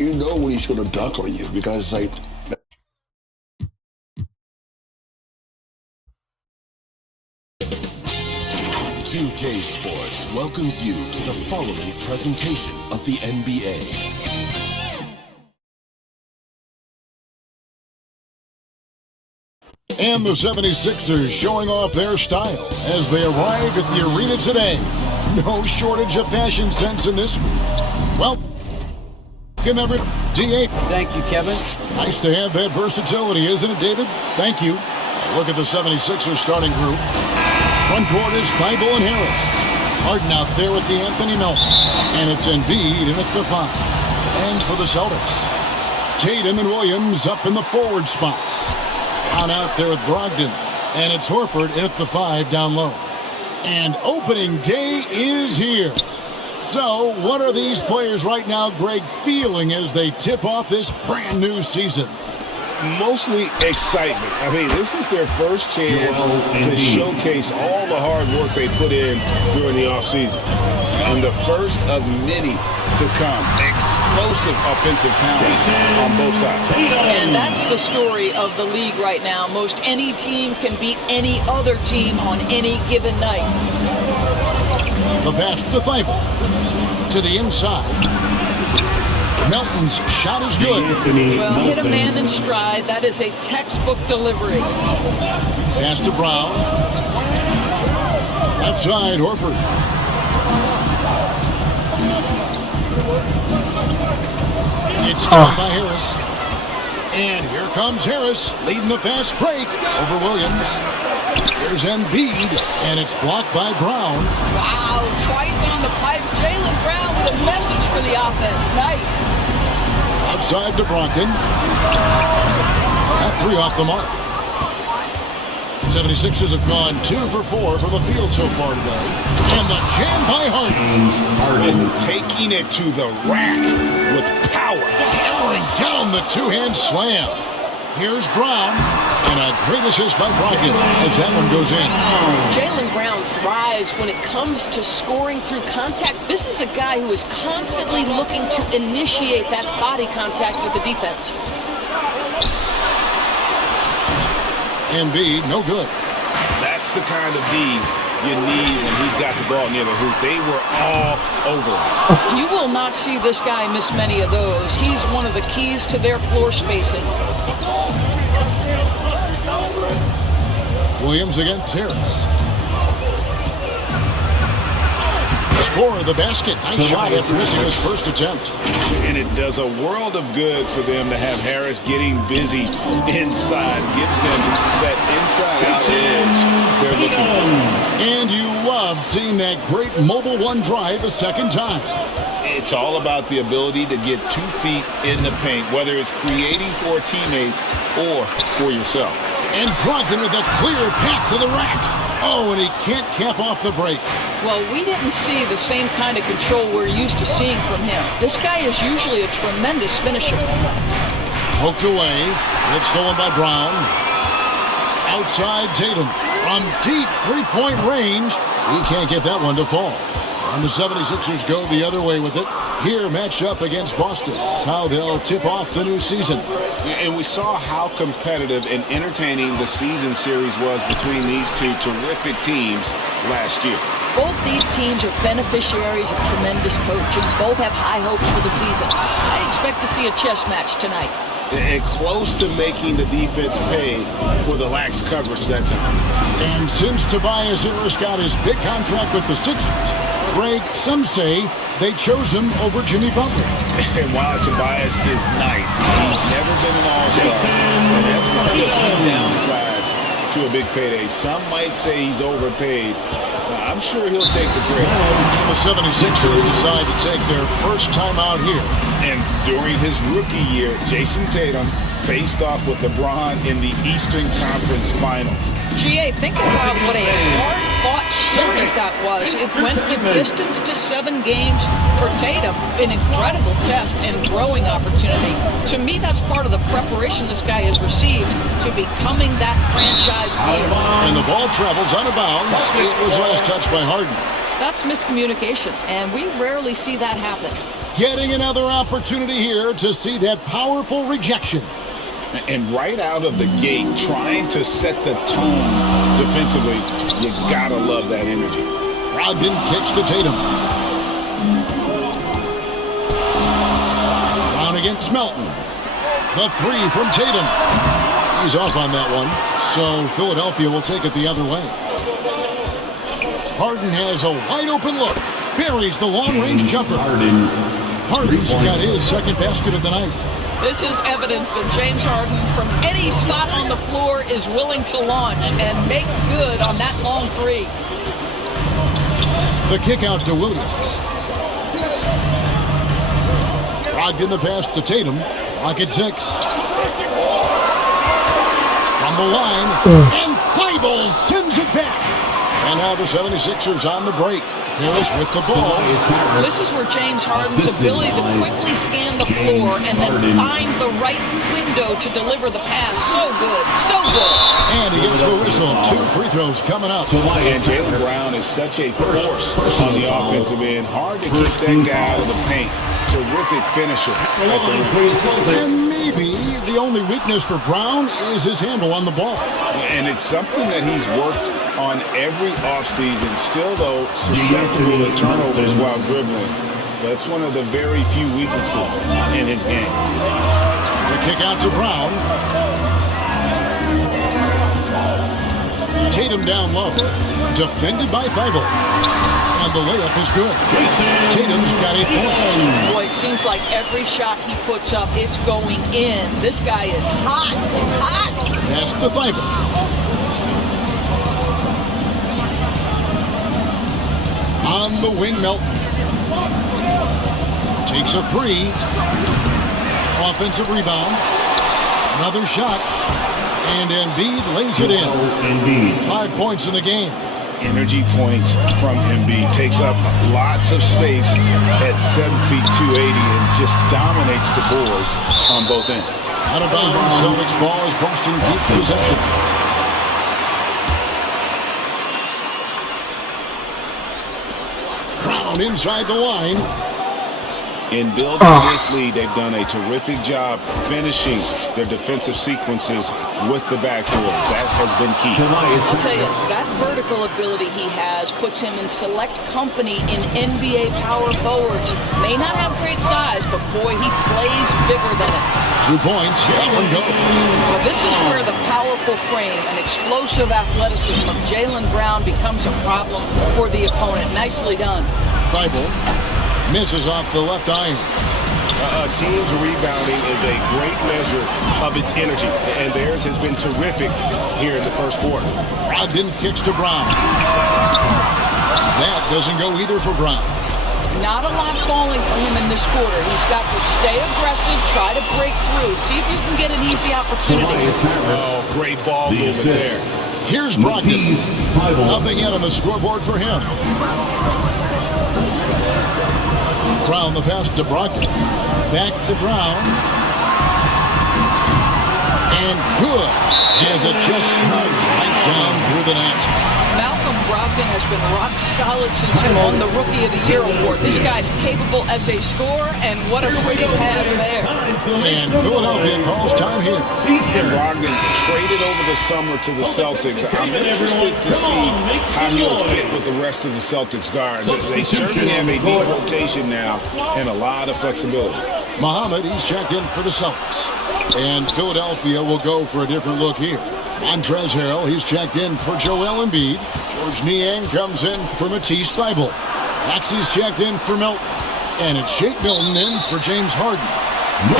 you know when he's going to dunk on you because, like, 2K Sports welcomes you to the following presentation of the NBA. And the 76ers showing off their style as they arrive at the arena today. No shortage of fashion sense in this week. Well, Kim Everett, D8. Thank you, Kevin. Nice to have that versatility, isn't it, David? Thank you. Look at the 76ers starting group. Front court is Thibault and Harris. Harden out there with the Anthony Melton. And it's Embiid in at the 5. And for the Celtics, Tatum and Williams up in the forward spots. Brown out there with Brogdon. And it's Horford in at the 5 down low. And opening day is here. So what are these players right now, Greg, feeling as they tip off this brand new season? Mostly excitement. I mean, this is their first chance to showcase all the hard work they put in during the offseason. And the first of many to come. Explosive offensive talent on both sides. And that's the story of the league right now. Most any team can beat any other team on any given night. The pass to Thibault. To the inside. Melton's shot is good. Well, hit a man in stride. That is a textbook delivery. Pass to Brown. Left side, Horford. It's stopped by Harris. And here comes Harris, leading the fast break over Williams. Here's Embiid, and it's blocked by Brown. Wow, twice on the pipe. Jaylen Brown with a message for the offense. Nice. Outside to Brogdon. That 3 off the mark. 76ers have gone 2 for 4 from the field so far today. And the jam by Harden. Taking it to the rack with power. Hammering down the two-hand slam. Here's Brown. And a great assist by Brogdon as that one goes in. Jaylen Brown thrives when it comes to scoring through contact. This is a guy who is constantly looking to initiate that body contact with the defense. Embiid, no good. That's the kind of D you need when he's got the ball near the hoop. They were all over him. You will not see this guy miss many of those. He's one of the keys to their floor spacing. Williams against Harris. Score the basket. Nice shot after missing his first attempt. And it does a world of good for them to have Harris getting busy inside. Gives them that inside-out edge they're looking for. And you love seeing that great mobile one drive a second time. It's all about the ability to get 2 feet in the paint, whether it's creating for a teammate or for yourself. And Brogdon with a clear path to the rack. Oh, and he can't cap off the break. Well, we didn't see the same kind of control we're used to seeing from him. This guy is usually a tremendous finisher. Poked away. It's stolen by Brown. Outside Tatum. From deep three-point range. He can't get that one to fall. And the 76ers go the other way with it. Here, matched up against Boston. It's how they'll tip off the new season. And we saw how competitive and entertaining the season series was between these two terrific teams last year. Both these teams are beneficiaries of tremendous coaching. Both have high hopes for the season. I expect to see a chess match tonight. And close to making the defense pay for the lax coverage that time. And since Tobias Harris got his big contract with the Sixers, Greg, some say they chose him over Jimmy Butler. And while Tobias is nice, he's never been an all-star. And that's one of the few downsides to a big payday. Some might say he's overpaid. I'm sure he'll take the trade. The 76ers decide to take their first time out here. And during his rookie year, Jason Tatum faced off with LeBron in the Eastern Conference Finals. GA, think about what a hard-fought series that was. It went the distance to 7 games for Tatum. An incredible test and growing opportunity. To me, that's part of the preparation this guy has received to becoming that franchise player. And the ball travels out of bounds. It was last touched by Harden. That's miscommunication, and we rarely see that happen. Getting another opportunity here to see that powerful rejection. And right out of the gate, trying to set the tone defensively, you gotta love that energy. Brogdon kicks to Tatum. Brown against Melton. The three from Tatum. He's off on that one, so Philadelphia will take it the other way. Harden has a wide open look. Buries the long-range jumper. Harden's got his second basket of the night. This is evidence that James Harden, from any spot on the floor, is willing to launch and makes good on that long three. The kick out to Williams. Brogdon the pass to Tatum. Clock at 6. From the line, and Thibault sends it back. And now the 76ers on the break. Harris with the ball. This is where James Harden's ability to quickly scan the floor and then find the right window to deliver the pass. So good, so good. And he gets the whistle. 2 free throws coming up. And Jaylen Brown is such a force on the offensive end. Hard to keep that guy out of the paint. Terrific finisher at the rim. And maybe the only weakness for Brown is his handle on the ball. And it's something that he's worked on every offseason. Still, though, susceptible to turnovers while dribbling. That's one of the very few weaknesses in his game. The kick out to Brown. Tatum down low. Defended by Thibault. And the layup is good. Tatum's got 8 points. Boy, it seems like every shot he puts up, it's going in. This guy is hot, hot. Pass to Thibault. On the wing, Melton. Takes a 3. Offensive rebound. Another shot. And Embiid lays it in. 5 points in the game. Energy points from Embiid. Takes up lots of space at 7 feet 280 and just dominates the boards on both ends. Out of bounds. Celtics ball as Boston keeps possession. Brown inside the line. In building this lead, they've done a terrific job finishing their defensive sequences with the backdoor. That has been key. I'll tell you, that vertical ability he has puts him in select company in NBA power forwards. May not have great size, but boy, he plays bigger than it. 2 points. That one goes. Well, this is where the powerful frame and explosive athleticism of Jaylen Brown becomes a problem for the opponent. Nicely done. Thibault misses off the left iron. A team's rebounding is a great measure of its energy, and theirs has been terrific here in the first quarter. Brogdon kicks to Brown. That doesn't go either for Brown. Not a lot falling for him in this quarter. He's got to stay aggressive, try to break through, see if you can get an easy opportunity. Oh, great ball movement there. Here's Brogdon. Nothing yet on the scoreboard for him. Brown the pass to Brogdon. Back to Brown. And good. As it just snugs right down through the net. Malcolm Brogdon has been rock solid since he won the Rookie of the Year award. This guy's capable as a scorer, and what a pretty pass there. And Philadelphia calls time here. Brogdon traded over the summer to the Celtics. I'm interested to see how he'll fit with the rest of the Celtics guards. They certainly have a deep rotation now and a lot of flexibility. Muhammad, he's checked in for the Celtics. And Philadelphia will go for a different look here. Montrezl Harrell, he's checked in for Joel Embiid. George Niang comes in for Matisse Thybulle. Maxey's checked in for Melton. And it's Shake Milton in for James Harden.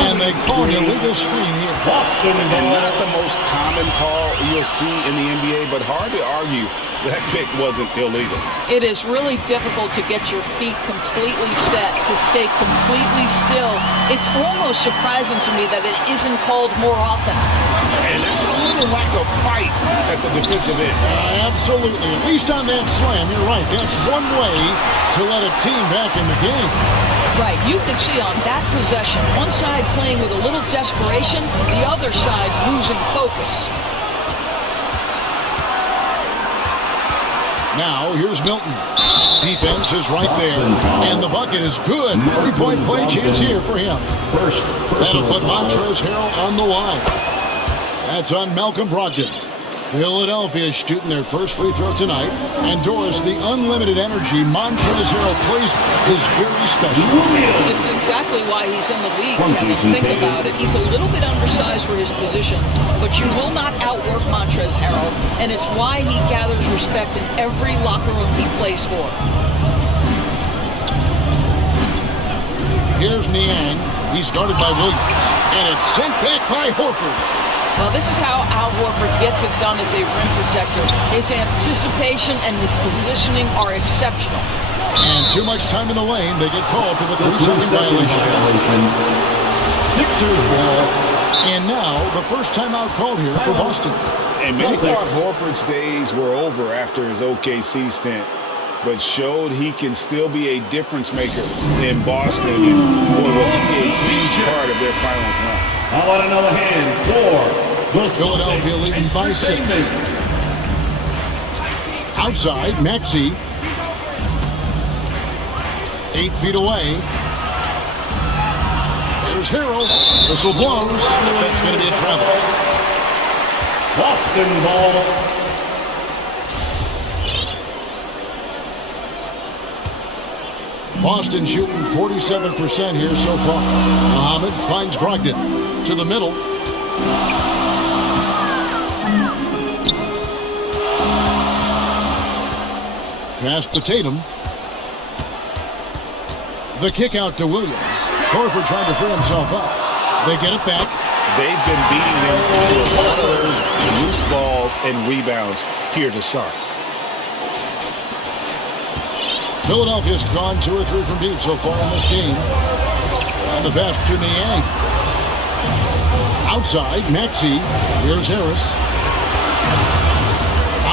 And they call an illegal screen here. And not the most common call you'll see in the NBA, but hard to argue that pick wasn't illegal. It is really difficult to get your feet completely set, to stay completely still. It's almost surprising to me that it isn't called more often. And that's a little lack of fight at the defensive end. Absolutely. At least on that slam, you're right. That's one way to let a team back in the game. Right, you can see on that possession, one side playing with a little desperation, the other side losing focus. Now, here's Milton. Defense is right there. And the bucket is good. 3-point play chance here for him. That'll put Montrezl Harrell on the line. That's on Malcolm Brogdon. Philadelphia shooting their first free throw tonight. And Doris, the unlimited energy Montrezl Harrell plays with is very special. It's exactly why he's in the league, Kevin. Think about it. He's a little bit undersized for his position, but you will not outwork Montrezl Harrell, and it's why he gathers respect in every locker room he plays for. Here's Niang. He's guarded by Williams, and it's sent back by Horford. Well, this is how Al Horford gets it done as a rim protector. His anticipation and his positioning are exceptional. And too much time in the lane. They get called for the 3-second violation. Sixers ball. And now, the first timeout called here for Boston. And many thought Horford's days were over after his OKC stint, but showed he can still be a difference maker in Boston. And boy, was he a huge part of their finals run. How about another hand for the Philadelphia leading by 6. Outside, Maxey. 8 feet away. There's Harrell. Whistle blows. That's going to be a travel. Boston ball. Boston shooting 47% here so far. Muhammad finds Brogdon to the middle. Pass to Tatum. The kick out to Williams. Horford trying to free himself up. They get it back. They've been beating them with a lot of those loose balls and rebounds here to start. Philadelphia's gone 2 or 3 from deep so far in this game. And the pass to Niang. Outside, Maxey. Here's Harris.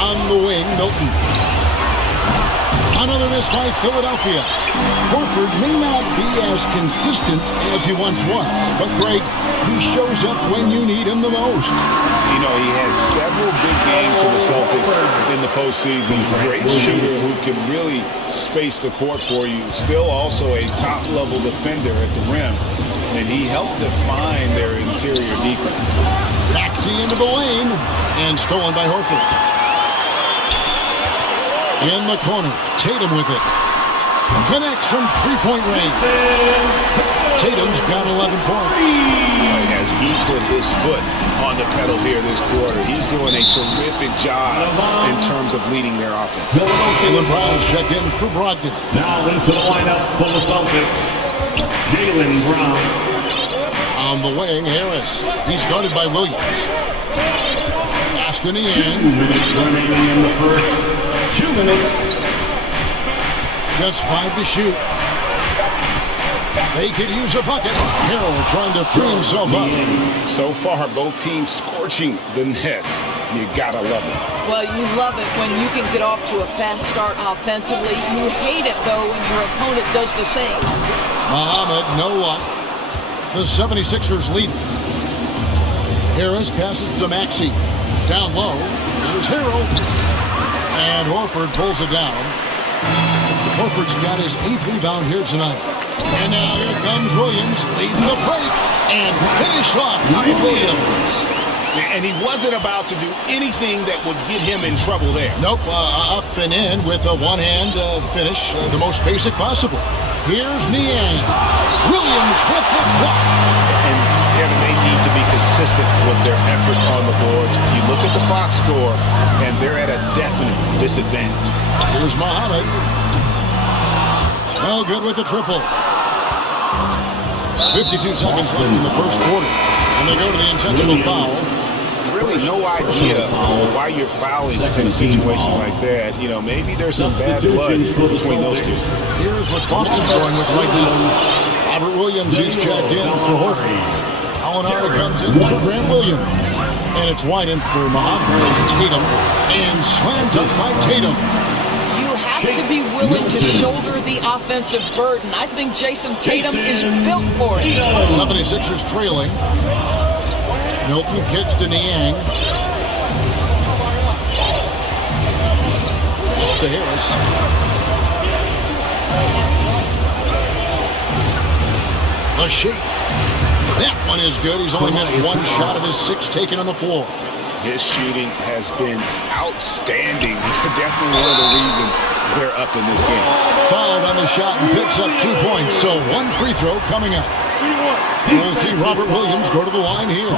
On the wing, Milton. Another miss by Philadelphia. Horford may not be as consistent as he once was, but Greg, he shows up when you need him the most. You know, he has several big games for the Celtics in the postseason. Great shooter who can really space the court for you. Still also a top-level defender at the rim, and he helped define their interior defense. Maxey into the lane, and stolen by Horford. In the corner, Tatum with it. Connects from 3-point range. Tatum's got 11 points. As he put his foot on the pedal here this quarter, he's doing a terrific job in terms of leading their offense. And the Browns check in for Brogdon. Now into the lineup for the Celtics, Jaylen Brown. On the wing, Harris. He's guarded by Williams. Aston Niang. 2 minutes remaining in the first. 2 minutes. Just 5 to shoot. They could use a bucket. Harrell trying to free himself up. So far, both teams scorching the Nets. You gotta love it. Well, you love it when you can get off to a fast start offensively. You hate it, though, when your opponent does the same. Muhammad, no luck. The 76ers lead. Harris passes to Maxey. Down low. Here's Harrell. And Horford pulls it down. Horford's got his 8th rebound here tonight. And now here comes Williams leading the break and finished off by Williams. And he wasn't about to do anything that would get him in trouble there. Nope, up and in with a one-hand finish, the most basic possible. Here's Niang. Williams with the block. And Kevin, they need to be consistent with their effort on the boards. You look at the box score, and they're at a definite disadvantage. Here's Muhammad. No good with the triple. 52 seconds left in the first quarter. And they go to the intentional foul. Really no idea why you're fouling in a situation like that. You know, maybe there's some bad blood between those two. Here's what Boston's going with right now. Robert Williams is checked in for Horford. Alinari comes in for Grant Williams. And it's wide in for Muhammad. Tatum. And slammed up by Tatum. You have to be willing to shoulder the offensive burden. I think Jason Tatum is built for it. 76ers trailing. Milton kicks to Niang. He's to Harris. A shake. That one is good. He's only missed one shot of his 6 taken on the floor. His shooting has been outstanding. Definitely one of the reasons they're up in this game. Fouled on the shot and picks up 2 points. So 1 free throw coming up. We'll see Robert Williams go to the line here.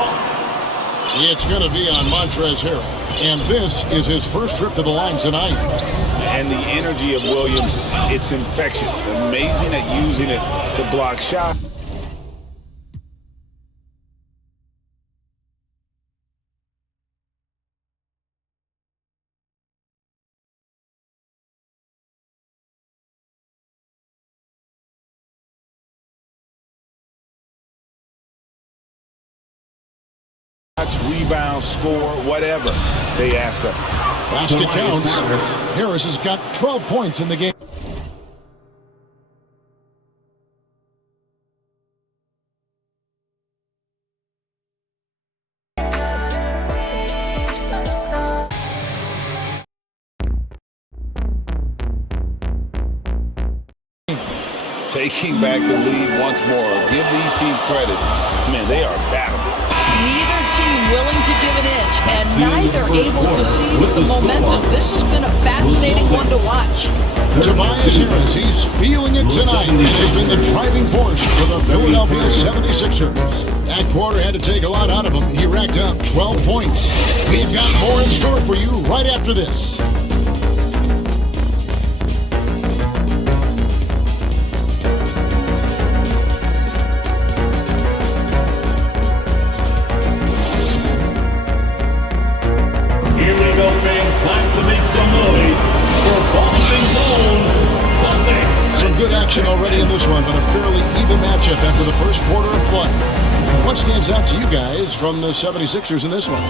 It's going to be on Montrezl Harrell. And this is his first trip to the line tonight. And the energy of Williams, it's infectious. Amazing at using it to block shots. Rebound, score, whatever they ask of. Basket counts. Harris has got 12 points in the game. Taking back the lead once more. Give these teams credit. Man, they are battling. Neither team willing to give an inch, and neither able to seize the momentum. This has been a fascinating one to watch. Tobias Harris, he's feeling it tonight and has been the driving force for the Philadelphia 76ers. That quarter had to take a lot out of him. He racked up 12 points. We've got more in store for you right after this. Good action already in this one, but a fairly even matchup after the first quarter of play. What stands out to you guys from the 76ers in this one?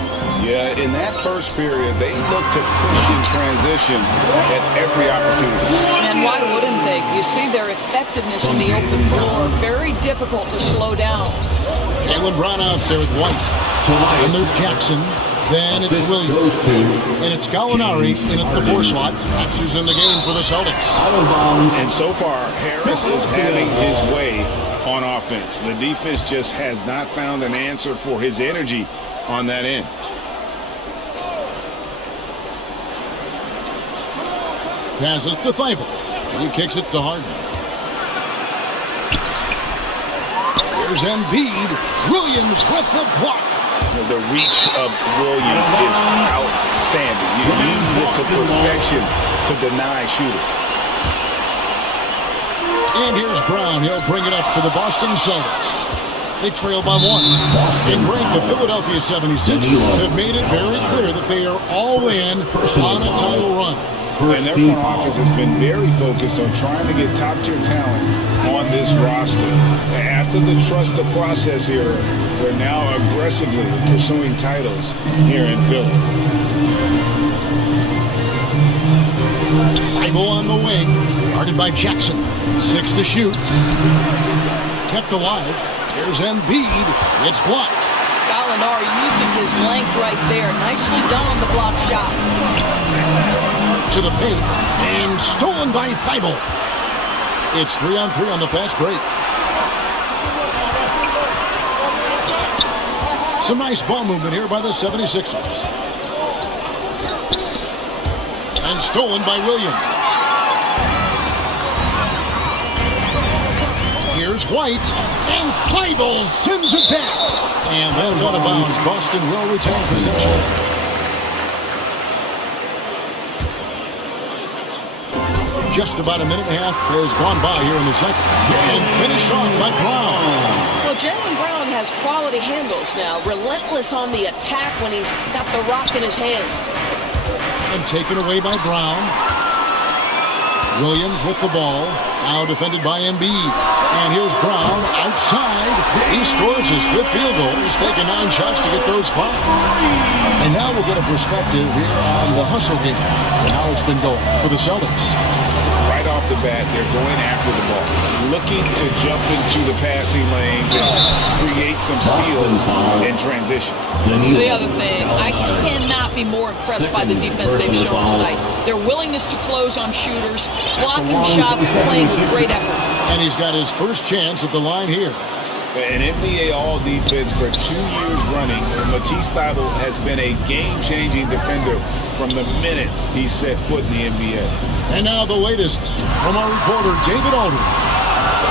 Yeah, in that first period, they looked to push in transition at every opportunity. And why wouldn't they? You see their effectiveness in the open floor. Very difficult to slow down. Jaylen Brown out there with White. And there's Jackson. Then it's Williams. And it's Gallinari in at the 4 slot. That's who's in the game for the Celtics. And so far, Harris is having his way on offense. The defense just has not found an answer for his energy on that end. Passes to Thibault. He kicks it to Harden. Here's Embiid. Williams with the block. The reach of Williams is outstanding. He uses it to perfection to deny shooters. And here's Brown. He'll bring it up for the Boston Celtics. They trail by 1. And Greg, the Philadelphia 76ers have made it very clear that they are all in on a title run. And their front office has been very focused on trying to get top-tier talent on this roster. After the trust the process era, they're now aggressively pursuing titles here in Philly. Thibault on the wing, guarded by Jackson. 6 to shoot. Kept alive. Here's Embiid. It's blocked. Gallinari using his length right there. Nicely done on the block shot. To the paint, and stolen by Thibault. It's 3-on-3 on the fast break. Some nice ball movement here by the 76ers. And stolen by Williams. Here's White, and Thibault sends it back. And that's out of bounds. Boston will retain possession. Just about a minute and a half has gone by here in the second. And finished off by Brown. Well, Jaylen Brown has quality handles now. Relentless on the attack when he's got the rock in his hands. And taken away by Brown. Williams with the ball. Now defended by Embiid. And here's Brown outside. He scores his 5th field goal. He's taken 9 shots to get those 5. And now we'll get a perspective here on the hustle game and how it's been going for the Celtics. Right off the bat, they're going after the ball, looking to jump into the passing lanes and create some steals in transition. The other thing, I cannot be more impressed by the defense they've shown tonight. Their willingness to close on shooters, blocking shots, playing with great effort. And he's got his first chance at the line here. An NBA All-Defense for 2 years running. Matisse Thybulle has been a game-changing defender from the minute he set foot in the NBA. And now the latest from our reporter, David Alden.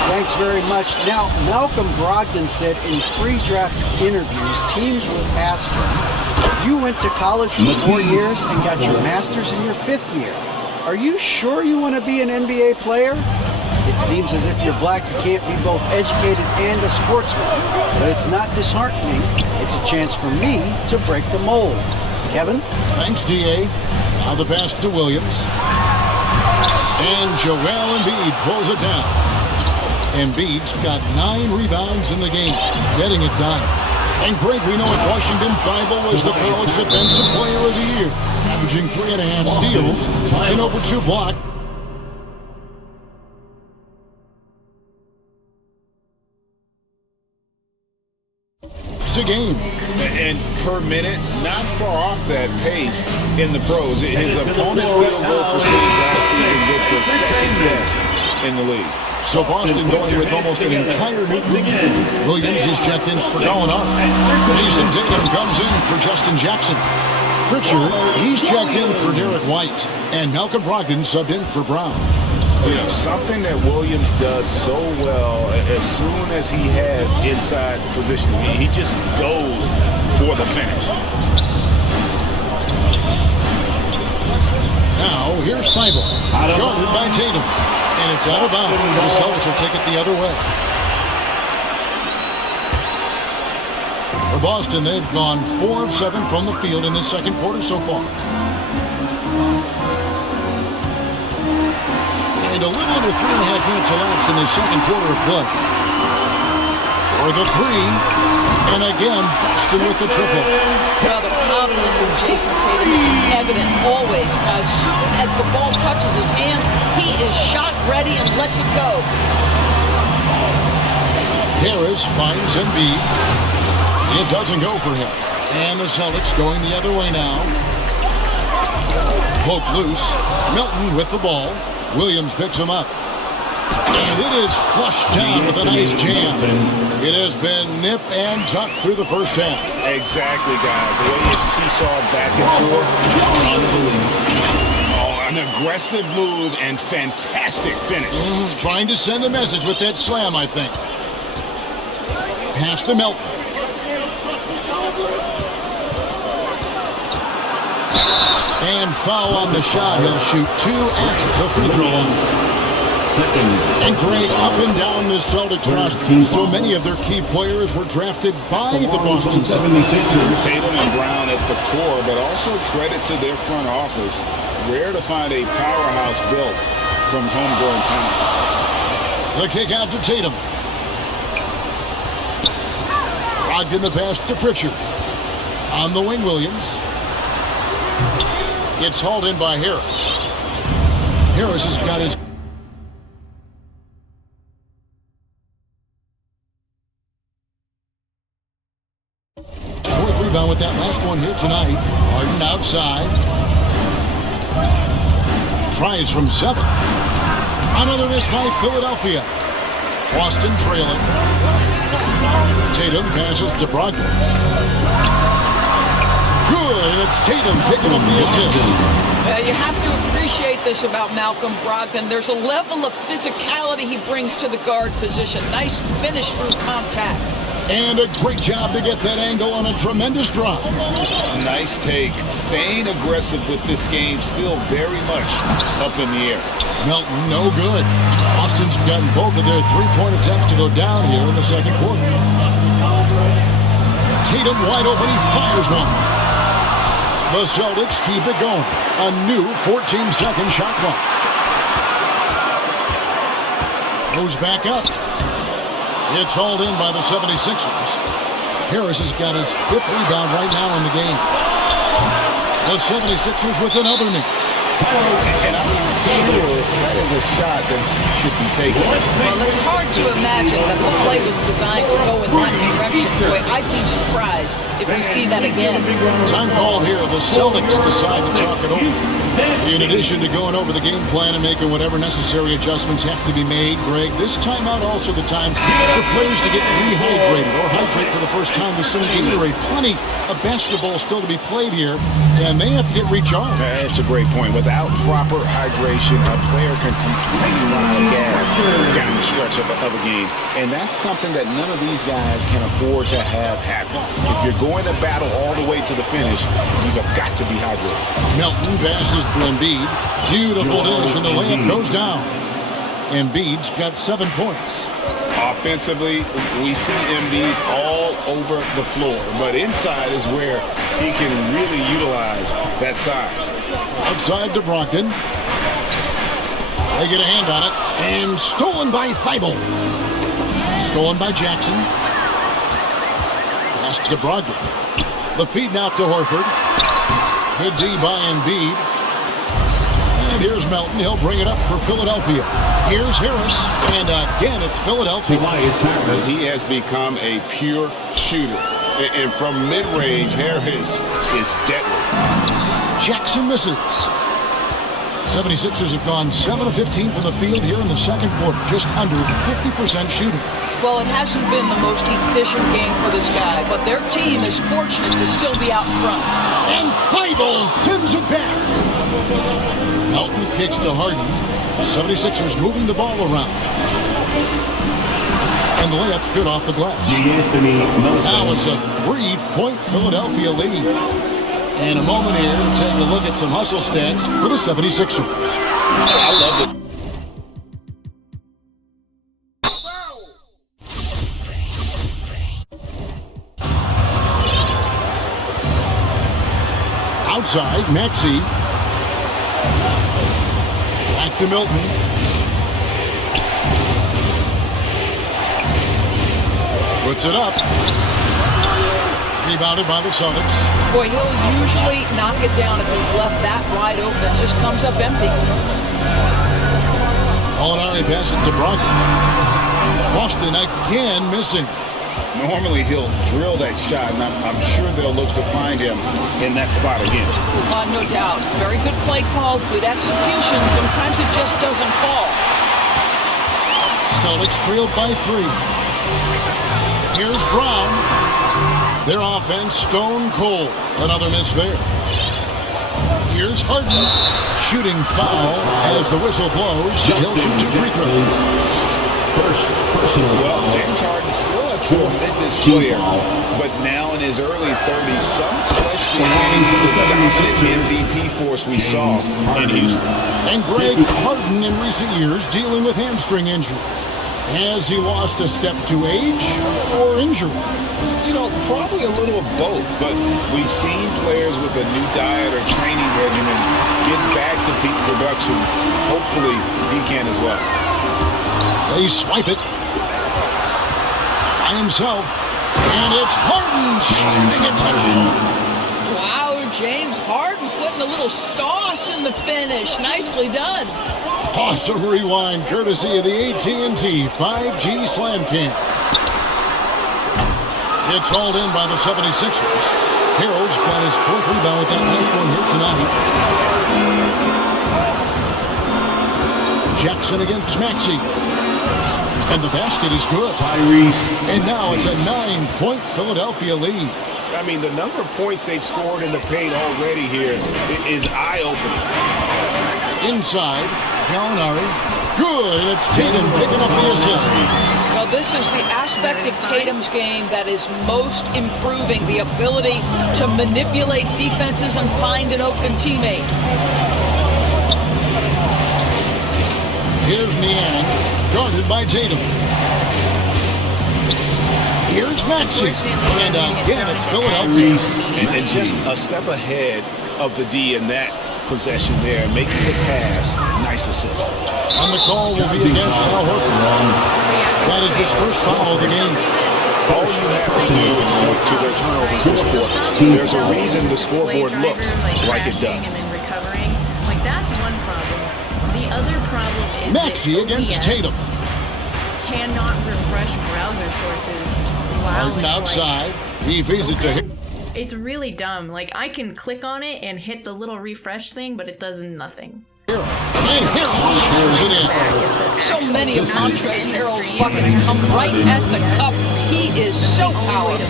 Thanks very much. Now, Malcolm Brogdon said in pre-draft interviews, teams will ask him, you went to college for 4 years and got your master's in your 5th year. Are you sure you want to be an NBA player? It seems as if you're black, you can't be both educated and a sportsman. But it's not disheartening. It's a chance for me to break the mold. Kevin? Thanks, D.A. Now the pass to Williams. And Joel Embiid pulls it down. Embiid's got 9 rebounds in the game, getting it done. And Greg, we know at Washington, Thybulle was the College Defensive Player of the Year, averaging 3.5 steals and over 2 blocks. A game. And per minute, not far off that pace in the pros. His opponent field goal percentage last season good for second best in the league. So Boston going with almost an entire new group. Williams is checked in for going up. Jason Tatum comes in for Justin Jackson. Pritchard, he's checked in for Derek White. And Malcolm Brogdon subbed in for Brown. You know, something that Williams does so well, as soon as he has inside position, he just goes for the finish. Now, here's Thybulle, guarded by Tatum. And it's out of bounds. The Celtics will take it the other way. For Boston, they've gone 4 of 7 from the field in this second quarter so far. And a little under 3.5 minutes elapsed in the second quarter of play. For the 3, and again, Boston with the triple. Well, the confidence of Jason Tatum is evident always. As soon as the ball touches his hands, he is shot ready and lets it go. Harris finds Embiid. It doesn't go for him. And the Celtics going the other way now. Poke loose. Milton with the ball. Williams picks him up. And it is flushed down with a nice jam. It has been nip and tuck through the first half. Exactly, guys. The way it's seesawed back and forth, unbelievable. Oh, an aggressive move and fantastic finish. Trying to send a message with that slam, I think. Pass to Milton. And foul on the shot. He'll shoot 2 at the free throw line. And Greg, up and down the Celtics roster, so many of their key players were drafted by the Boston 76ers. Tatum and Brown at the core, but also credit to their front office. Rare to find a powerhouse built from homegrown talent. The kick out to Tatum. Brogdon the pass to Pritchard. On the wing, Williams. Gets hauled in by Harris. Harris has got his... rebound with that last one here tonight. Harden outside. Tries from 7. Another miss by Philadelphia. Boston trailing. Tatum passes to Brogdon. Good, and it's Tatum picking up the assist. You have to appreciate this about Malcolm Brogdon. There's a level of physicality he brings to the guard position. Nice finish through contact. And a great job to get that angle on a tremendous drop. Nice take. Staying aggressive with this game, still very much up in the air. Melton, no good. Boston's gotten both of their three-point attempts to go down here in the second quarter. Tatum wide open, he fires one. The Celtics keep it going. A new 14-second shot clock. Goes back up. It's hauled in by the 76ers. Harris has got his 5th rebound right now in the game. The 76ers with another miss. And I'm not sure that is a shot that should be taken. Well, it's hard to imagine that the play was designed to go in that direction. Boy, I'd be surprised if we see that again. Time call here. The Celtics decide to talk it over. In addition to going over the game plan and making whatever necessary adjustments have to be made, Greg, this timeout also the time for players to get rehydrated or hydrate for the first time with some Gatorade. Plenty of basketball still to be played here, and they have to get recharged. That's a great point. Without proper hydration, a player can completely run out of gas down the stretch of a game. And that's something that none of these guys can afford to have happen. If you're going to battle all the way to the finish, you have got to be hydrated. Melton passes to Embiid. Beautiful dish, and the layup goes down. Embiid's got 7 points. Offensively, we see Embiid all over the floor, but inside is where he can really utilize that size. Outside to Brogdon. They get a hand on it, and stolen by Thibault. Stolen by Jackson. Pass to Brogdon. The feed now to Horford. Good D by Embiid. And here's Melton. He'll bring it up for Philadelphia. Here's Harris. And again, it's Philadelphia. He has become a pure shooter. And from mid-range, Harris is deadly. Jackson misses. 76ers have gone 7 of 15 from the field here in the second quarter. Just under 50% shooting. Well, it hasn't been the most efficient game for this guy, but their team is fortunate to still be out in front. And Thibault sends it back. Melton kicks to Harden. 76ers moving the ball around. And the layup's good off the glass. Now it's a 3-point Philadelphia lead. And a moment here to take a look at some hustle stats for the 76ers. I love it. Outside, Maxey. Back to Milton. Puts it up. Rebounded by the Celtics. Boy, he'll usually knock it down if he's left that wide open. Just comes up empty. Molinari passes to Brogdon. Boston again missing. Normally he'll drill that shot, and I'm sure they'll look to find him in that spot again. No doubt. Very good play call, good execution. Sometimes it just doesn't fall. Celtics trailed by 3. Here's Brown. Their offense stone cold. Another miss there. Here's Harden. Shooting foul as the whistle blows. He'll shoot 2 free throws. Well, James Harden still a tremendous player, but now in his early 30s, some question the dominant MVP force we saw in Houston. And Greg Harden in recent years dealing with hamstring injuries. Has he lost a step to age or injury? You know, probably a little of both, but we've seen players with a new diet or training regimen get back to peak production. Hopefully, he can as well. They swipe it by himself, and it's Harden shooting it down. Wow, James Harden putting a little sauce in the finish. Nicely done. Awesome rewind, courtesy of the AT&T 5G Slam Cam. It's hauled in by the 76ers. Harrell's got his 4th rebound with that last one here tonight. Jackson against Maxey. And the basket is good. And now it's a 9-point Philadelphia lead. I mean, the number of points they've scored in the paint already here is eye-opening. Inside, Gallinari. Good, and it's Tatum picking up the assist. Well, this is the aspect of Tatum's game that is most improving, the ability to manipulate defenses and find an open teammate. Here's Niang, guarded by Tatum. Here's Maxey, and again it's Philadelphia. And just a step ahead of the D in that possession there, making the pass. Nice assist. And the call will be against Al Horford. That is his first foul of the game. All you have to do is look to their turnovers this quarter. There's a reason the scoreboard looks like it does. Like, that's one problem. The other problem is Maxey that against OBS Tatum. cannot refresh browser sources while Harden it's outside. He feeds it to him. It's really dumb. Like, I can click on it and hit the little refresh thing, but it does nothing. And Harrell scores it in. So many of Montrezl Harrell's buckets come right at the cup. He is so powerful.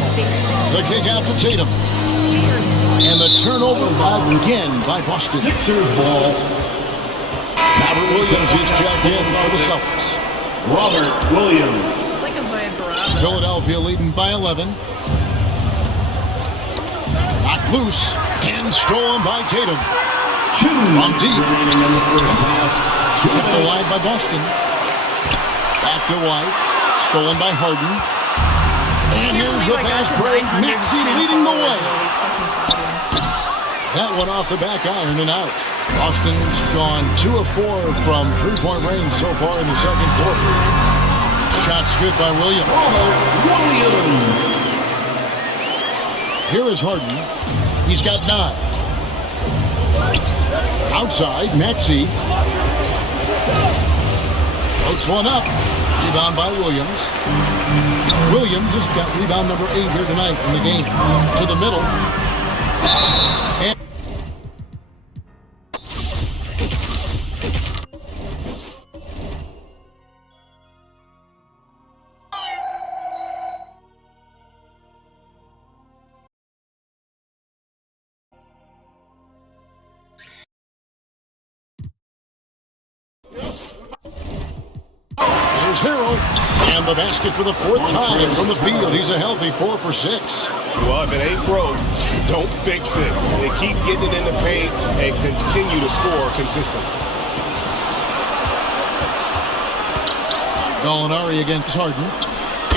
The kick out to Tatum. And the turnover again by Boston. Sixers ball. Robert Williams is checked in for the Celtics. Robert Williams. It's like a vibrato. Philadelphia leading by 11. Knocked loose and stolen by Tatum. From deep. Remaining in the first half. Kept wide by Boston. Back to White. Stolen by Harden. And here's the fast break. Maxey leading the way. That one off the back iron and out. Boston's gone 2 of 4 from three-point range so far in the second quarter. Shots good by Williams. Here is Harden. He's got 9. Outside, Maxey. Floats one up. Rebound by Williams. Williams has got rebound number 8 here tonight in the game. To the middle. And there's Harrell. And the basket for the 4th time from the field. He's a healthy 4 for 6. Well, if it ain't broke, don't fix it. They keep getting it in the paint and continue to score consistently. Gallinari against Harden.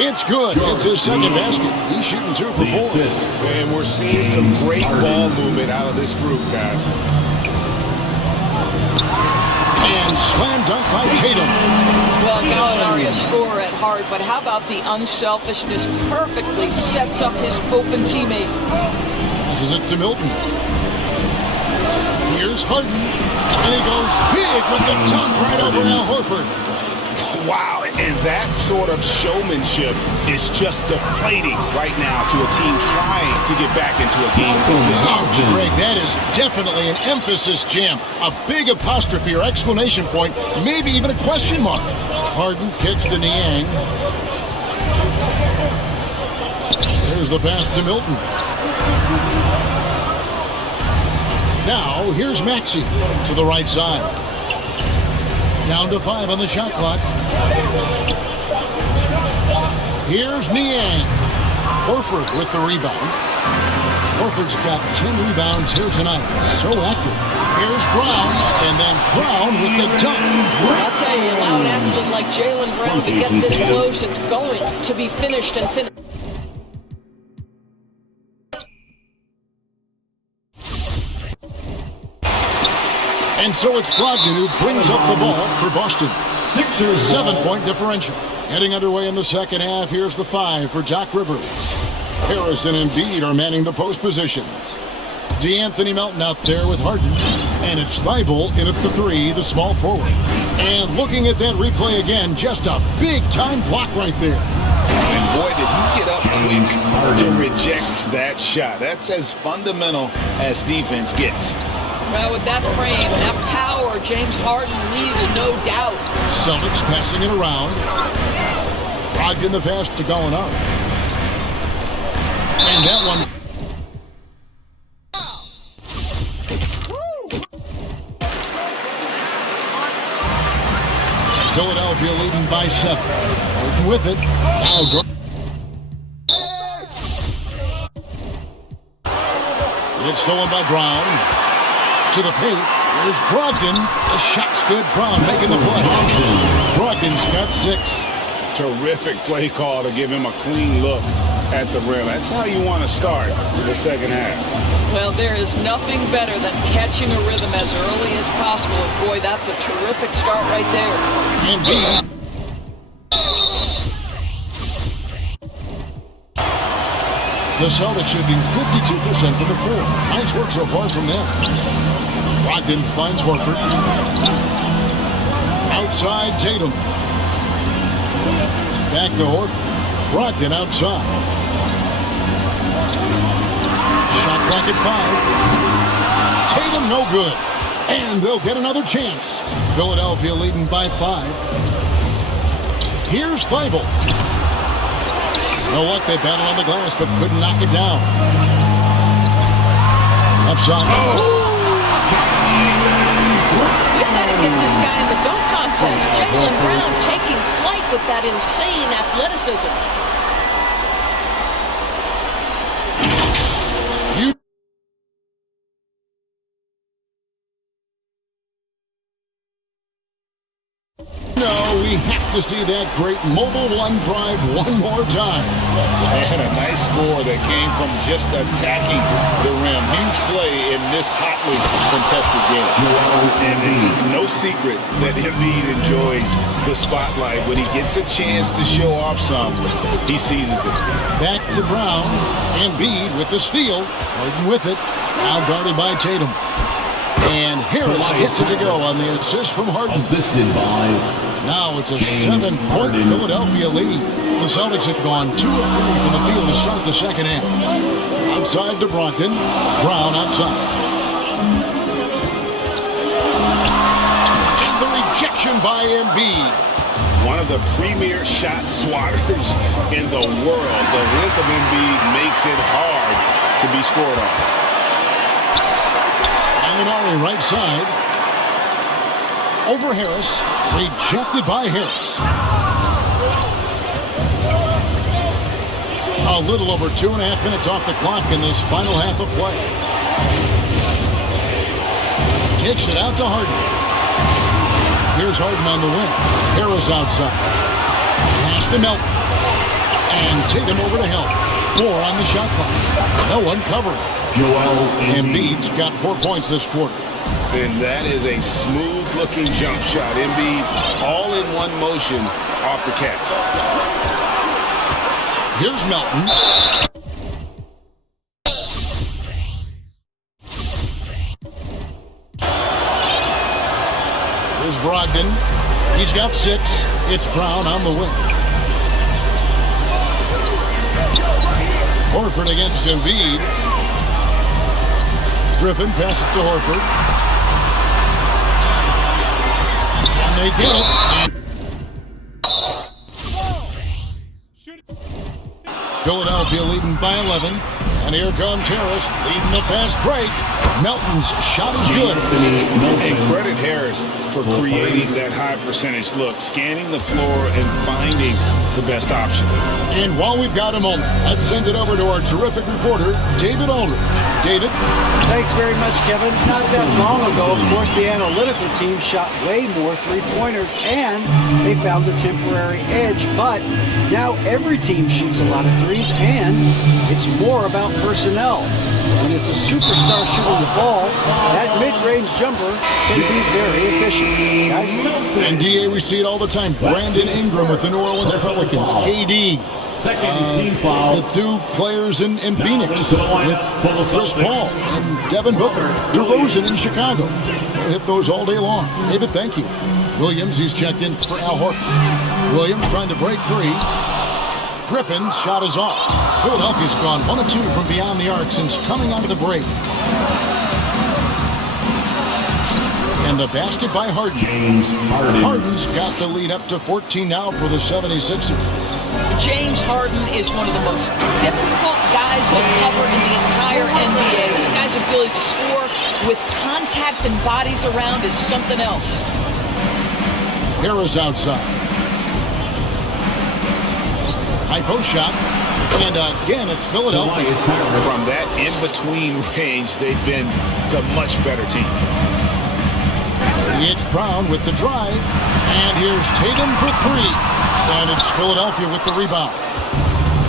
It's good. It's his second basket. He's shooting 2 for 4. And we're seeing some great ball movement out of this group, guys. And slam dunk by Tatum. Well, Gallinari a scorer at heart, but how about the unselfishness? Perfectly sets up his open teammate. Passes it to Milton. Here's Harden. And he goes big with the dunk right over Al Horford. Wow, and that sort of showmanship is just deflating right now to a team trying to get back into a game. Ouch, Greg, that is definitely an emphasis jam. A big apostrophe or exclamation point, maybe even a question mark. Harden kicks to Niang. There's the pass to Milton. Now, here's Maxey to the right side. Down to 5 on the shot clock. Here's Niang. Horford with the rebound. Horford's got 10 rebounds here tonight. So active. Here's Brown, and then Brown with the dunk. I'll tell you, allow an athlete like Jaylen Brown to get this close. It's going to be finished and finished. And so it's Brogdon who brings up the ball for Boston. Sixers 7-point differential. Getting underway in the second half. Here's the 5 for Doc Rivers. Harris and Embiid are manning the post positions. DeAnthony Melton out there with Harden. And it's Thibault in at the 3, the small forward. And looking at that replay again, just a big-time block right there. And boy, did he get up quick to reject that shot. That's as fundamental as defense gets. Well, with that frame, that power, James Harden leaves no doubt. Celtics passing it around. Brogdon the pass to Gallinari. And that one. Philadelphia leading by 7. Harden with it. Now it's stolen by Brown. To the paint. There's Brogdon. The shot's good. Brown making the play. Brogdon's got 6. Terrific play call to give him a clean look at the rim. That's how you want to start the second half. Well, there is nothing better than catching a rhythm as early as possible. And boy, that's a terrific start right there. Indeed. The Celtics shooting 52% from the floor. Nice work so far from them. Brogdon finds Horford. Outside Tatum. Back to Horford. Brogdon outside. Shot clock at 5. Tatum no good. And they'll get another chance. Philadelphia leading by 5. Here's Thibault. No luck, they battled on the glass, but couldn't knock it down. Left side. We've got to get this guy in the dunk contest. Jaylen Brown taking flight with that insane athleticism. No, we have to see that great mobile one drive one more time. And a nice score that came from just attacking the rim. Huge play in this hotly contested game. And it's no secret that Embiid enjoys the spotlight. When he gets a chance to show off some, he seizes it. Back to Brown. Embiid with the steal. Harden with it. Now guarded by Tatum. And Harris gets it to go on the assist from Harden. Assisted by... Now it's a 7-point Philadelphia lead. The Celtics have gone 2 of 3 from the field to start the second half. Outside to Brogdon. Brown outside. And the rejection by Embiid. One of the premier shot swatters in the world. The length of Embiid makes it hard to be scored on. Gallinari right side. Over Harris. Rejected by Harris. A little over 2.5 minutes off the clock in this final half of play. Kicks it out to Harden. Here's Harden on the wing. Harris outside. Pass to Melton. And Tatum over to help. 4 on the shot clock. No one covering. Embiid's got 4 points this quarter. And that is a smooth-looking jump shot. Embiid all in one motion off the catch. Here's Melton. Here's Brogdon. He's got 6. It's Brown on the wing. Horford against Embiid. Griffin passes to Horford. And they get it. Philadelphia leading by 11. And here comes Harris leading the fast break. Melton's shot is good. And credit Harris for creating that high percentage look, scanning the floor and finding the best option. And while we've got a moment, let's send it over to our terrific reporter, David Aldridge. David? Thanks very much, Kevin. Not that long ago, of course, the analytical team shot way more three-pointers, and they found a temporary edge. But now every team shoots a lot of threes, and it's more about personnel. When it's a superstar shooting the ball, that mid-range jumper can be very efficient. Guys? And DA, we see it all the time. Brandon Ingram with the New Orleans Pelicans. KD. The 2 players in Phoenix with Chris Paul and Devin Booker. DeRozan in Chicago. We'll hit those all day long. David, thank you. Williams, he's checked in for Al Horford. Williams trying to break free. Griffin's shot is off. Philadelphia's gone 1 of 2 from beyond the arc since coming out of the break. And the basket by Harden. James Harden. Harden's got the lead up to 14 now for the 76ers. James Harden is one of the most difficult guys to cover in the entire NBA. This guy's ability to score with contact and bodies around is something else. Harris outside. High post shot. And again, it's Philadelphia. From that in-between range, they've been the much better team. It's Brown with the drive. And here's Tatum for 3. And it's Philadelphia with the rebound.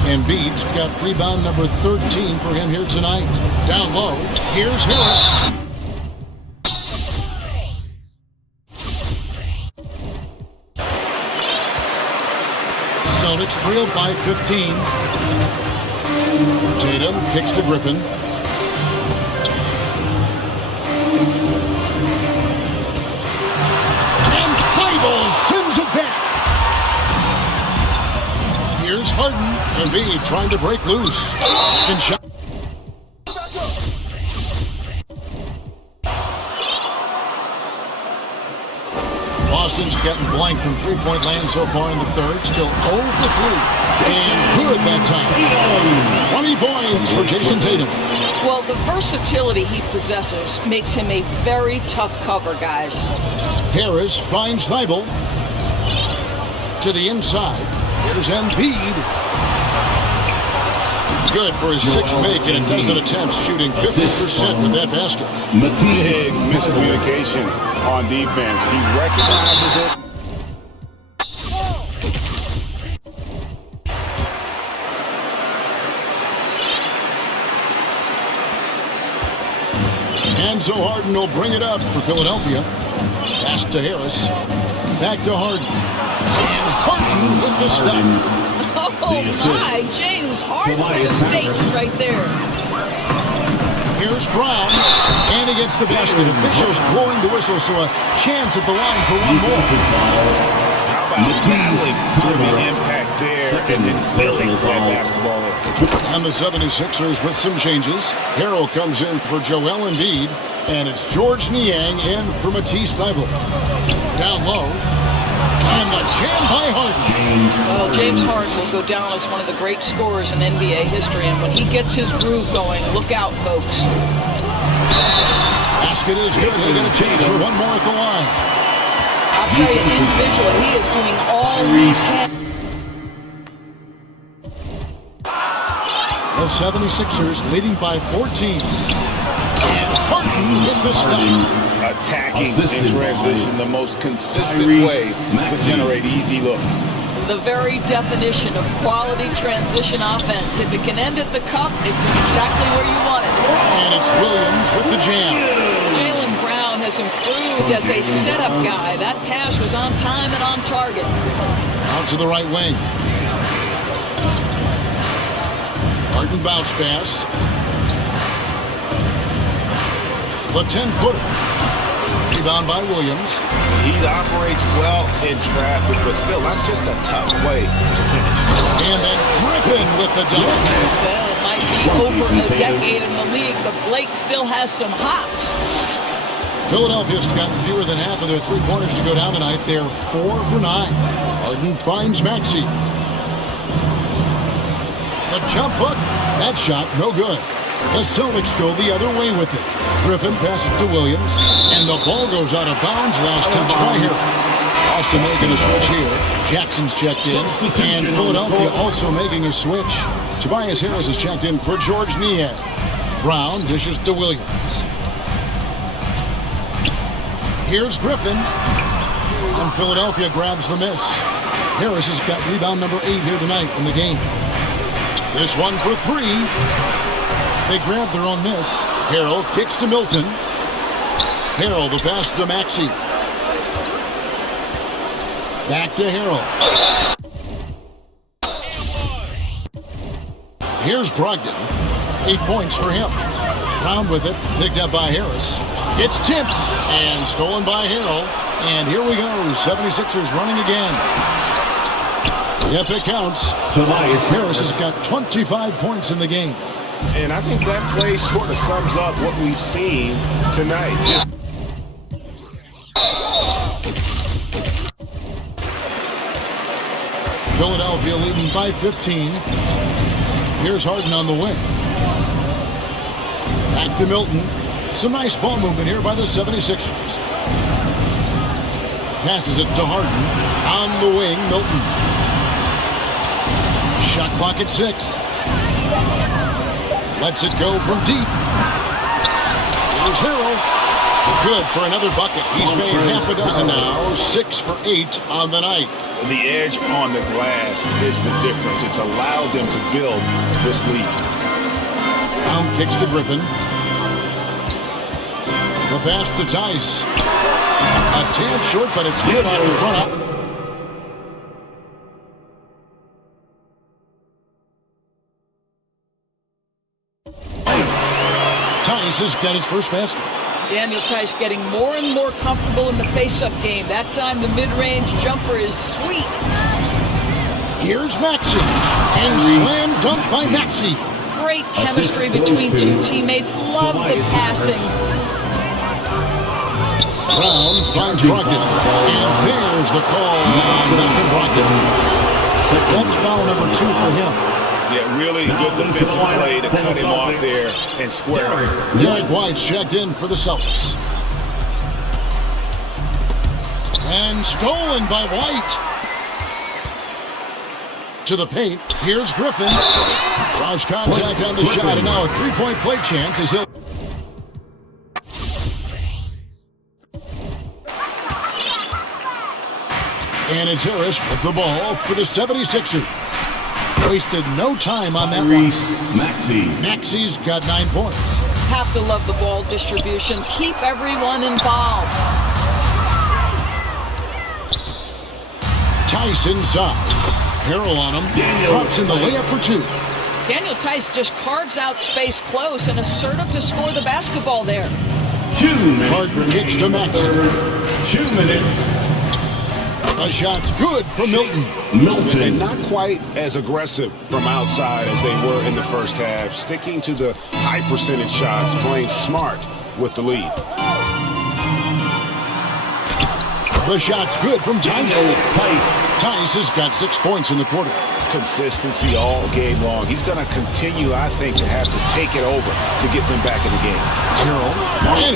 Embiid's got rebound number 13 for him here tonight. Down low, here's Harris. Celtics trailed by 15. Tatum kicks to Griffin. Here's Harden. Embiid trying to break loose. Second shot. Boston's getting blank from three-point land so far in the third. Still 0 for 3. And good that time. 20 points for Jason Tatum. Well, the versatility he possesses makes him a very tough cover, guys. Harris finds Thibault. To the inside. Here's Embiid. Good for his sixth make and a dozen attempts, shooting 50% with that basket. Big miscommunication on defense. He recognizes it. And so Harden will bring it up for Philadelphia. Pass to Harris. Back to Harden. And Harden with the stuff. Oh my, James Harden with a statement right there. Here's Brown. And he gets the basket. Officials blowing the whistle, so a chance at the line for one more. How about battling through the impact there and then willing that basketball in. And the 76ers with some changes. Harrell comes in for Joel Embiid. And it's George Niang in for Matisse Thybulle. Down low. And the jam by Harden. Well, James Harden will go down as one of the great scorers in NBA history. And when he gets his groove going, look out, folks. Basket is good. He'll get a chance for one more at the line. I'll tell you, individually, he is doing all he can. The 76ers leading by 14. And Harden with the stuff. Attacking in transition, the most consistent way to generate easy looks. The very definition of quality transition offense. If it can end at the cup, it's exactly where you want it. And it's Williams with the jam. Jaylen Brown has improved as a setup guy. That pass was on time and on target. Out to the right wing. Harden bounce pass. The 10-footer. Rebound by Williams. He operates well in traffic, but still, that's just a tough play to finish. And then Griffin with the dunk. Well, it might be over a decade in the league, but Blake still has some hops. Philadelphia's gotten fewer than half of their three-pointers to go down tonight. They're 4 for 9. Harden finds Maxey. The jump hook. That shot, no good. The Celtics go the other way with it. Griffin passes to Williams, and the ball goes out of bounds. Last touch by here. Austin making a switch here. Jackson's checked in, and Philadelphia also making a switch. Tobias Harris is checked in for George Niang. Brown dishes to Williams. Here's Griffin, and Philadelphia grabs the miss. Harris has got rebound number 8 here tonight in the game. This one for 3. They grab their own miss. Harrell kicks to Milton. Harrell the pass to Maxey. Back to Harrell. Here's Brogdon. 8 points for him. Brown with it. Picked up by Harris. It's tipped and stolen by Harrell. And here we go. 76ers running again. Yep, it counts. Harris has got 25 points in the game. And I think that play sort of sums up what we've seen tonight. Just Philadelphia leading by 15. Here's Harden on the wing. Back to Milton. Some nice ball movement here by the 76ers. Passes it to Harden. On the wing, Milton. Shot clock at 6. Lets it go from deep. Here's Harrell. Good for another bucket. He's made half a dozen now. 6 for 8 on the night. the edge on the glass is the difference. It's allowed them to build this lead. Brown kicks to Griffin. The pass to Tice. A tad short, but it's good out in front. Tice has got his first basket. Daniel Tice getting more and more comfortable in the face-up game. That time the mid-range jumper is sweet. Here's Maxey. And slam dunk by Maxey. Great chemistry between two teammates. Love the passing. Brown finds Brogdon. And there's the call on Malcolm Brogdon. That's foul number 2 for him. Yeah, really good defensive play to cut him off there and square him. Derek White's checked in for the Celtics. And stolen by White. To the paint. Here's Griffin. Cross contact on the shot, and now a three-point play chance as he'll... And it's Harris with the ball for the 76ers. Wasted no time on that one. Maxey. Maxey's got 9 points. Have to love the ball distribution. Keep everyone involved. Tice inside. Harrell on him. Drops in the layup for 2. Daniel Tice just carves out space close and assertive to score the basketball there. 2 minutes. Harden kicks to Maxey. 2 minutes. The shot's good for Milton. And not quite as aggressive from outside as they were in the first half. Sticking to the high percentage shots, playing smart with the lead. The shot's good from Tice. Tice has got 6 points in the quarter. Consistency all game long. He's going to continue, I think, to have to take it over to get them back in the game.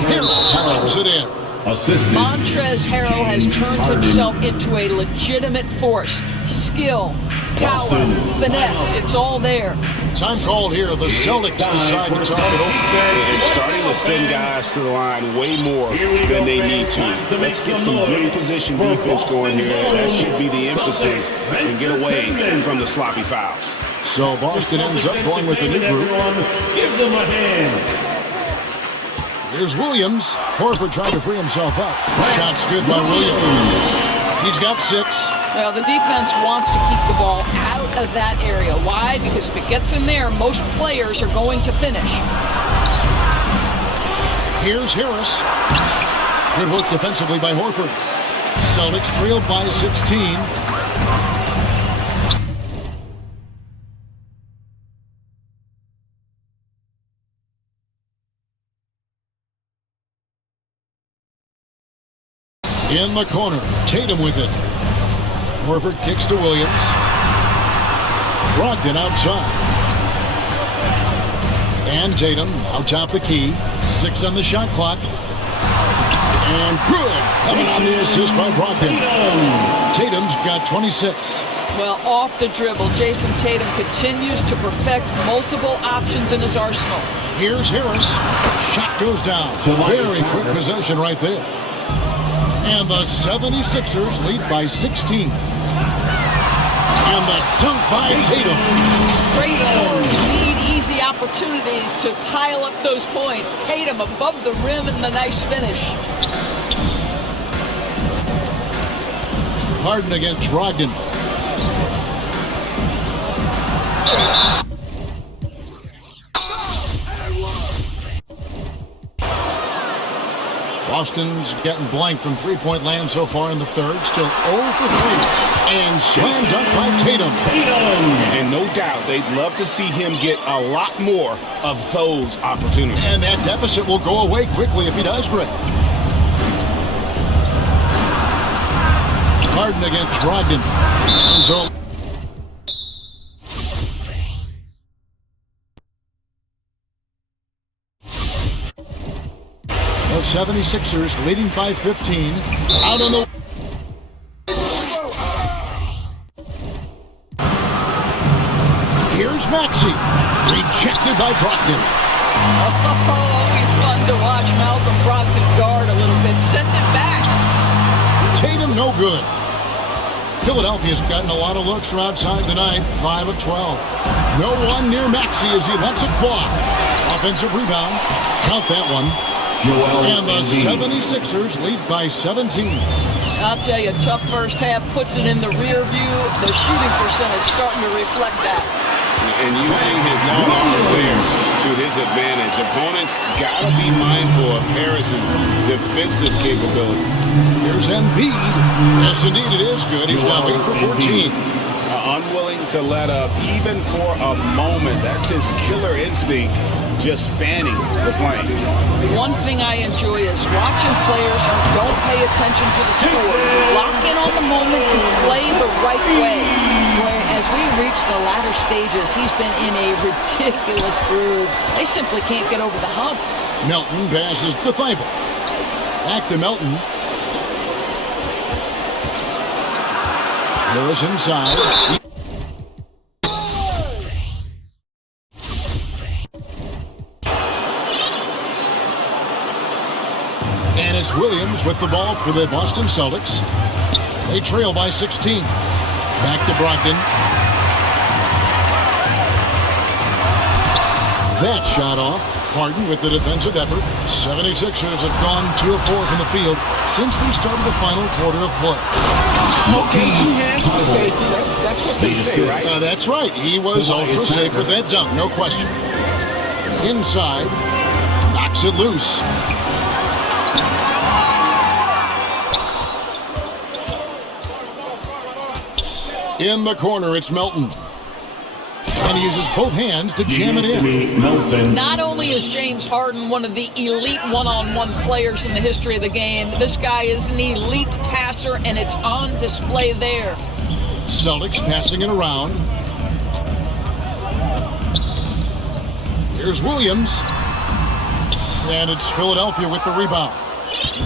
Harrell slaps it in. Montrezl Harrell has turned himself into a legitimate force. Skill, power, finesse, it's all there. Time called here. The Celtics decide to talk it over. And starting to send guys to the line way more than they need to. Let's get some good position defense going here. That should be the emphasis and get away from the sloppy fouls. So Boston ends up going with the new group. Give them a hand. Here's Williams. Horford trying to free himself up. Shot's good by Williams. He's got 6. Well, the defense wants to keep the ball out of that area. Why? Because if it gets in there, most players are going to finish. Here's Harris. Good work defensively by Horford. Celtics trailed by 16. In the corner, Tatum with it. Horford kicks to Williams. Brogdon outside. And Tatum out top the key. 6 on the shot clock. And good. Coming on the assist by Brogdon. Tatum's got 26. Well, off the dribble, Jason Tatum continues to perfect multiple options in his arsenal. Here's Harris. Shot goes down. Very quick possession right there. And the 76ers lead by 16. And the dunk by Tatum. Great scorers need easy opportunities to pile up those points. Tatum above the rim and the nice finish. Harden against Brogdon. Boston's getting blank from three-point land so far in the third. Still 0 for 3. And slam dunk by Tatum. And no doubt they'd love to see him get a lot more of those opportunities. And that deficit will go away quickly if he does great. Harden against Brogdon. And so the 76ers leading by 15. Out on the... Here's Maxey. Rejected by Brogdon. Oh, always fun to watch Malcolm Brogdon guard a little bit. Send it back. Tatum no good. Philadelphia's gotten a lot of looks from outside tonight. 5 of 12. No one near Maxey as he lets it fly. Offensive rebound. Count that one. And the 76ers lead by 17. I'll tell you, tough first half puts it in the rear view. The shooting percentage starting to reflect that. And using his long arms there to his advantage. Opponents got to be mindful of Harris's defensive capabilities. Here's Embiid. Yes, indeed, it is good. He's now 8 for 14. unwilling to let up even for a moment. That's his killer instinct, just fanning the flame. One thing I enjoy is watching players who don't pay attention to the score lock in on the moment and play the right way. As we reach the latter stages, he's been in a ridiculous groove. They simply can't get over the hump. Melton passes to Thibault. Back to Melton. Harris inside. And it's Williams with the ball for the Boston Celtics. They trail by 16. Back to Brogdon. That shot off. Harden with the defensive effort. 76ers have gone 2 of 4 from the field since we started the final quarter of play. Okay, 2 hands for safety. That's what they say, right? That's right. He was ultra safe with that dunk, no question. Inside. Knocks it loose. In the corner, it's Melton. And he uses both hands to jam it in. Not only is James Harden one of the elite one-on-one players in the history of the game, this guy is an elite passer, and it's on display there. Celtics passing it around. Here's Williams. And it's Philadelphia with the rebound.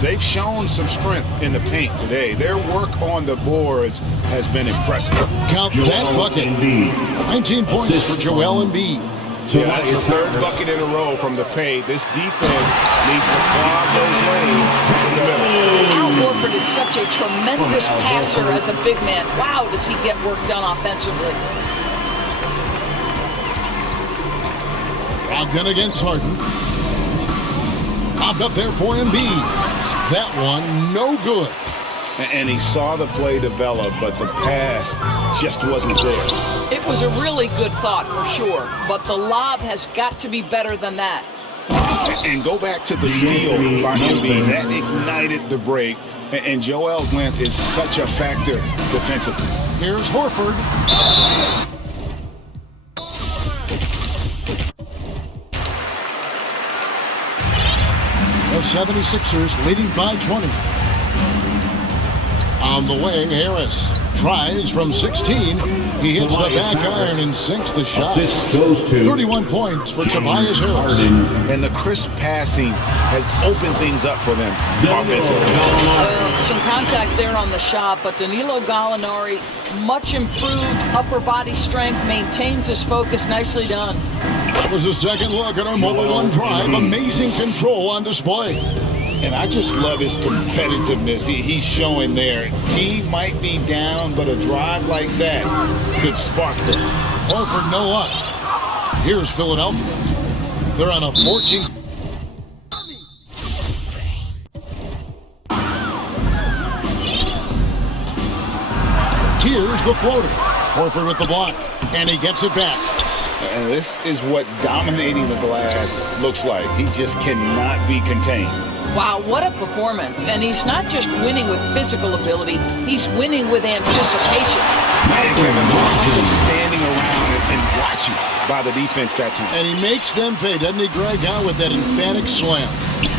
They've shown some strength in the paint today. Their work on the boards has been impressive. Count that bucket. 19 points for Joel Embiid. Yeah, that's the 3rd bucket in a row from the paint. This defense needs to clog those lanes in the middle. Al Horford is such a tremendous passer as a big man. Wow, does he get work done offensively. Brogdon against Harden. Popped up there for Embiid. That one, no good. And he saw the play develop, but the pass just wasn't there. It was a really good thought for sure, but the lob has got to be better than that. And go back to the steal by Embiid. That ignited the break, and Joel's length is such a factor defensively. Here's Horford. The 76ers leading by 20. On the wing, Harris tries from 16. He hits the back iron and sinks the shot. 31 points for Tobias Harris. And the crisp passing has opened things up for them offensively. Some contact there on the shot, but Danilo Gallinari, much improved upper body strength, maintains his focus. Nicely done. That was a second look at our Mobile One drive. Amazing control on display. And I just love his competitiveness. He's showing there. Team might be down, but a drive like that could spark them. Horford, no luck. Here's Philadelphia. They're on a 14. Here's the floater. Horford with the block, and he gets it back. And this is what dominating the glass looks like. He just cannot be contained. Wow, what a performance. And he's not just winning with physical ability, he's winning with anticipation. And Kevin, lots of standing around and watching by the defense that time. And he makes them pay, doesn't he, Greg, out with that emphatic slam.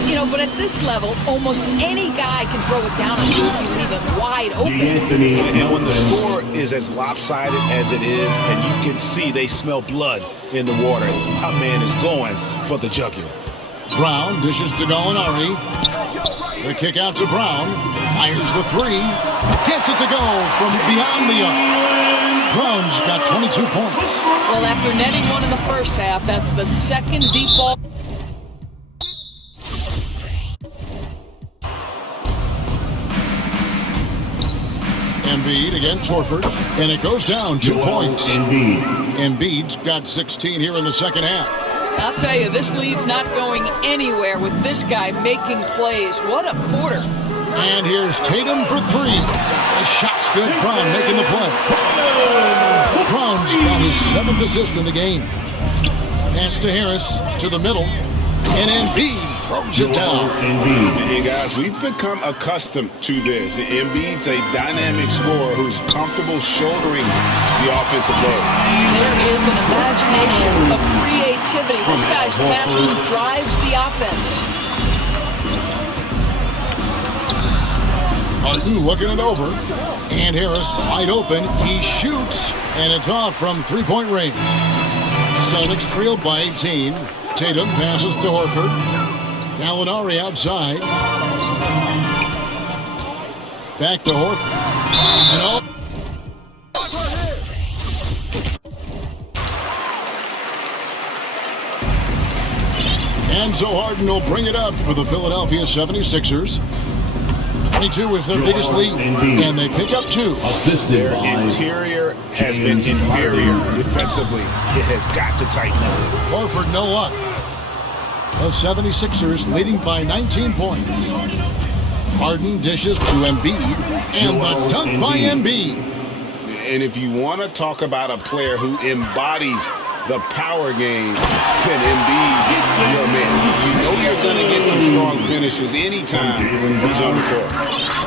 You know, but at this level, almost any guy can throw it down and you leave him wide open. And when the score is as lopsided as it is, and you can see they smell blood in the water, my man is going for the jugular. Brown dishes to Gallinari. The kick out to Brown. Fires the 3. Gets it to go from beyond the arc. Brown's got 22 points. Well, after netting one in the first half, that's the second deep ball. Embiid against Horford, and it goes down 2 points. Embiid's got 16 here in the second half. I'll tell you, this lead's not going anywhere with this guy making plays. What a quarter. And here's Tatum for 3. The shot's good. Brown making the play. Brown's got his 7th assist in the game. Pass to Harris to the middle. And Embiid throws it down. And guys, we've become accustomed to this. Embiid's a dynamic scorer who's comfortable shouldering the offensive load. There is an imagination, a creativity. This guy's passing drives the offense. Harden looking it over. And Harris wide open. He shoots, and it's off from three-point range. Celtics trailed by 18. Tatum passes to Horford. Gallinari outside. Back to Horford. And all. And so Harden will bring it up for the Philadelphia 76ers. 22 is their biggest lead, and they pick up 2. Their interior has been inferior defensively. It has got to tighten up. Horford no luck. The 76ers leading by 19 points. Harden dishes to Embiid, and the dunk by Embiid. And if you want to talk about a player who embodies the power game, then Embiid's your man. You know you're going to get some strong finishes anytime he's on the court.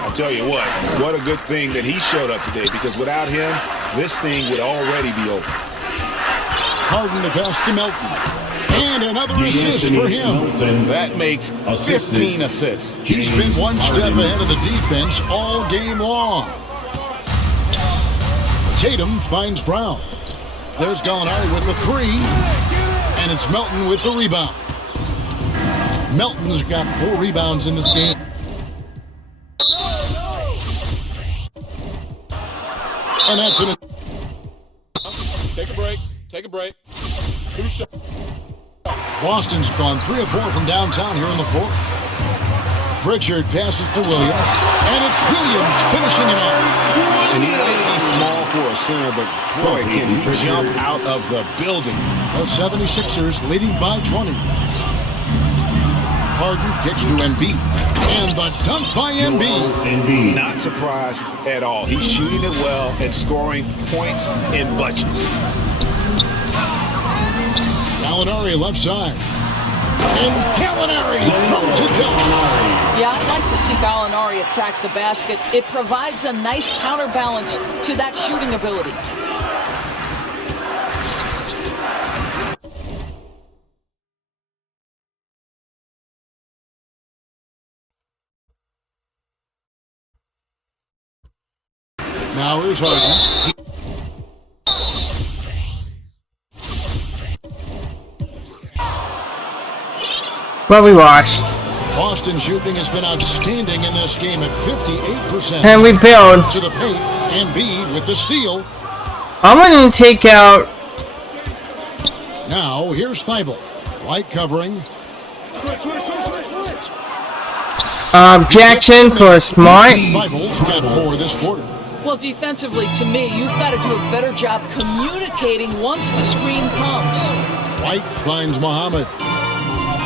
I'll tell you what a good thing that he showed up today, because without him, this thing would already be over. Harden to pass to Melton. And another assist for him. That makes 15 assists. He's been one step ahead of the defense all game long. Tatum finds Brown. There's Gallinari with the 3. And it's Melton with the rebound. Melton's got 4 rebounds in this game. And that's an... Take a break. Take a break. 2 shots. Boston's gone 3 of 4 from downtown here in the 4th. Pritchard passes to Williams, and it's Williams finishing it off. And he may be small for a center, but boy, can he jump out of the building. The 76ers leading by 20. Harden kicks to Embiid, and the dunk by Embiid. Not surprised at all. He's shooting it well and scoring points in bunches. Gallinari left side. And Gallinari throws it down. Yeah, I'd like to see Gallinari attack the basket. It provides a nice counterbalance to that shooting ability. Now here's Harden. Well, we lost. Boston shooting has been outstanding in this game at 58%. And we build. To the paint, Embiid with the steal. I'm going to take out. Now here's Thibault. White covering. Jackson for Smart. Thibault's got 4 this quarter. Well, defensively, to me, you've got to do a better job communicating once the screen comes. White finds Muhammad.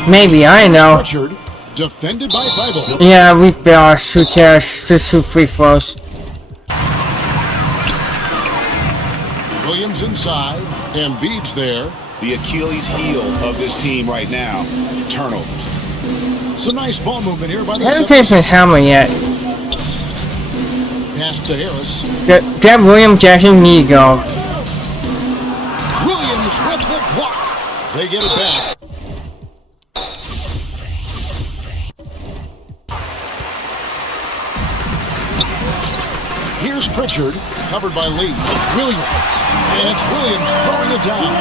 Maybe, I know. Pritchard, defended by Thibault. Yeah, we lost. Who cares? Just 2 free throws. Williams inside. Embiid's there. The Achilles heel of this team right now, turnovers. It's a nice ball movement here by the I haven't taken his hammer yet. Pass to Harris. Grab William Jackson, me go. Williams with the block. They get it back. Here's Pritchard, covered by Lee. Williams. And it's Williams throwing it down.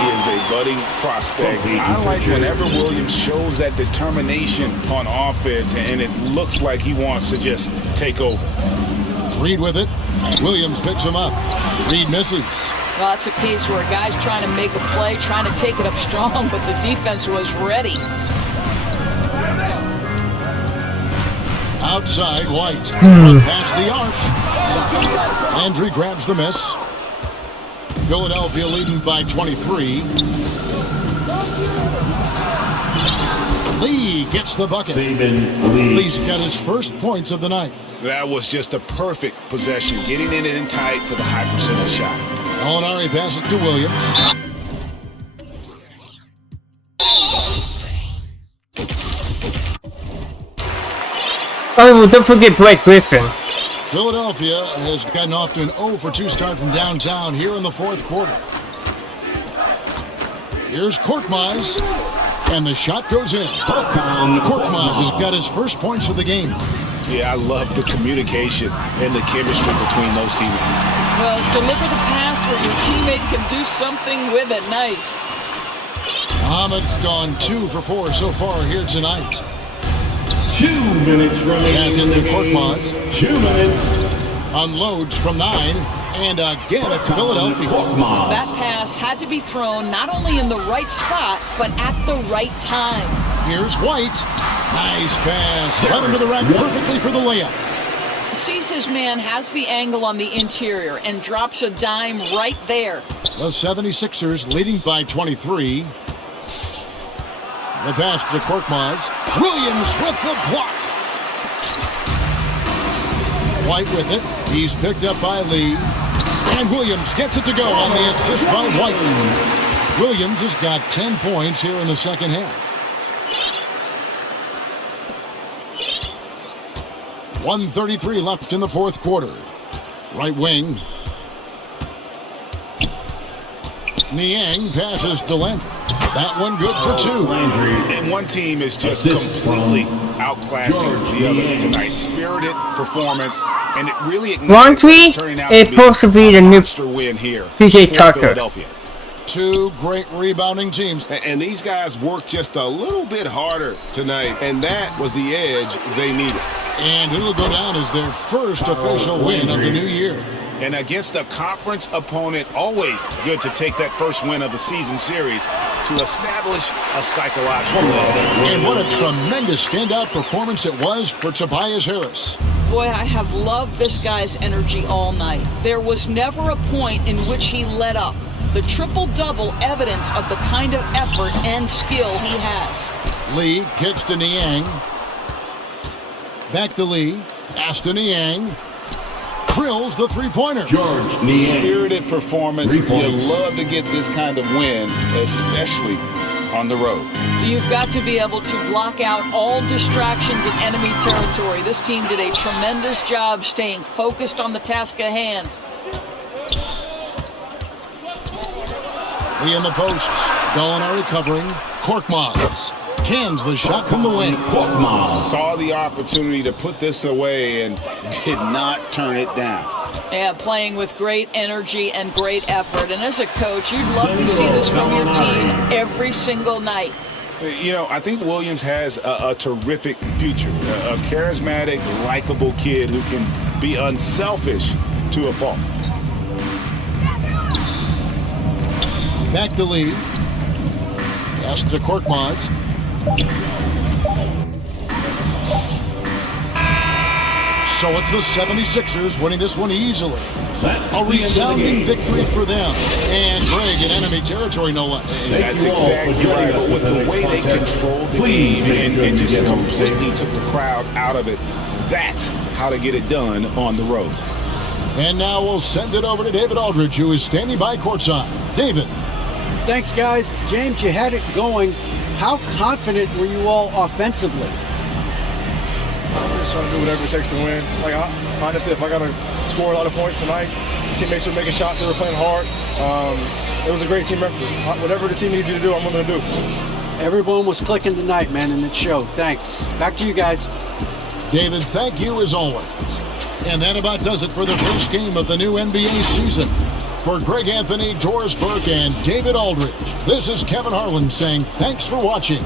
He is a budding prospect. I like whenever Williams shows that determination on offense, and it looks like he wants to just take over. Reed with it. Williams picks him up. Reed misses. Well, that's a case where a guy's trying to make a play, trying to take it up strong, but the defense was ready. Outside, White. Past the arc. Landry grabs the miss. Philadelphia leading by 23. Lee gets the bucket. Lee's got his first points of the night. That was just a perfect possession, getting in it in tight for the high percentage shot. Gallinari passes to Williams. Oh, don't forget Blake Griffin. Philadelphia has gotten off to an 0 for 2 start from downtown here in the fourth quarter. Here's Korkmaz, and the shot goes in. Korkmaz has got his first points of the game. Yeah, I love the communication and the chemistry between those teammates. Well, deliver the pass where your teammate can do something with it. Nice. Ahmed's gone 2 for 4 so far here tonight. 2 minutes remaining Pass in the into Korkmaz. game. 2 minutes. Unloads from 9, and again it's Philadelphia. That pass had to be thrown not only in the right spot, but at the right time. Here's White. Nice pass. Led him to the rack perfectly for the layup. Sees his man, has the angle on the interior, and drops a dime right there. The 76ers leading by 23. The pass to Korkmaz. Williams with the block. White with it. He's picked up by Lee. And Williams gets it to go on the assist by White. Williams has got 10 points here in the second half. 1:33 left in the fourth quarter. Right wing. Niang passes to Landry. That one good for 2. And one team is just completely outclassing the other tonight. Spirited performance, and it really Laundry is supposed to be the new win here. PJ Tucker. 2 great rebounding teams. And these guys worked just a little bit harder tonight, and that was the edge they needed. And it'll go down as their first official win of the new year. And against a conference opponent, always good to take that first win of the season series to establish a psychological level. And what a tremendous standout performance it was for Tobias Harris. Boy, I have loved this guy's energy all night. There was never a point in which he let up. The triple-double evidence of the kind of effort and skill he has. Lee kicks to Niang. Back to Lee. Pass to Niang. Drills the three-pointer. Spirited performance. You love to get this kind of win, especially on the road. You've got to be able to block out all distractions in enemy territory. This team did a tremendous job staying focused on the task at hand. Lee in the posts. Gallinari covering. Korkmaz cans the shot from the wing. Saw the opportunity to put this away and did not turn it down. Yeah, playing with great energy and great effort. And as a coach, you'd love to see this from your team every single night. You know, I think Williams has a terrific future. A charismatic, likable kid who can be unselfish to a fault. Back to Lee. Pass to Korkmaz. So it's the 76ers winning this one easily. A resounding victory for them. And Greg in enemy territory, no less. That's exactly right. But with the way they controlled the game and just completely took the crowd out of it, that's how to get it done on the road. And now we'll send it over to David Aldridge, who is standing by courtside. David. Thanks, guys. James, you had it going. How confident were you all offensively? I'm just trying to do whatever it takes to win. Like, honestly, if I got to score a lot of points tonight, teammates were making shots, they were playing hard. It was a great team effort. Whatever the team needs me to do, I'm going to do. Everyone was clicking tonight, man, and it showed. Thanks. Back to you guys. David, thank you as always. And that about does it for the first game of the new NBA season. For Greg Anthony, Doris Burke, and David Aldridge, this is Kevin Harlan saying thanks for watching.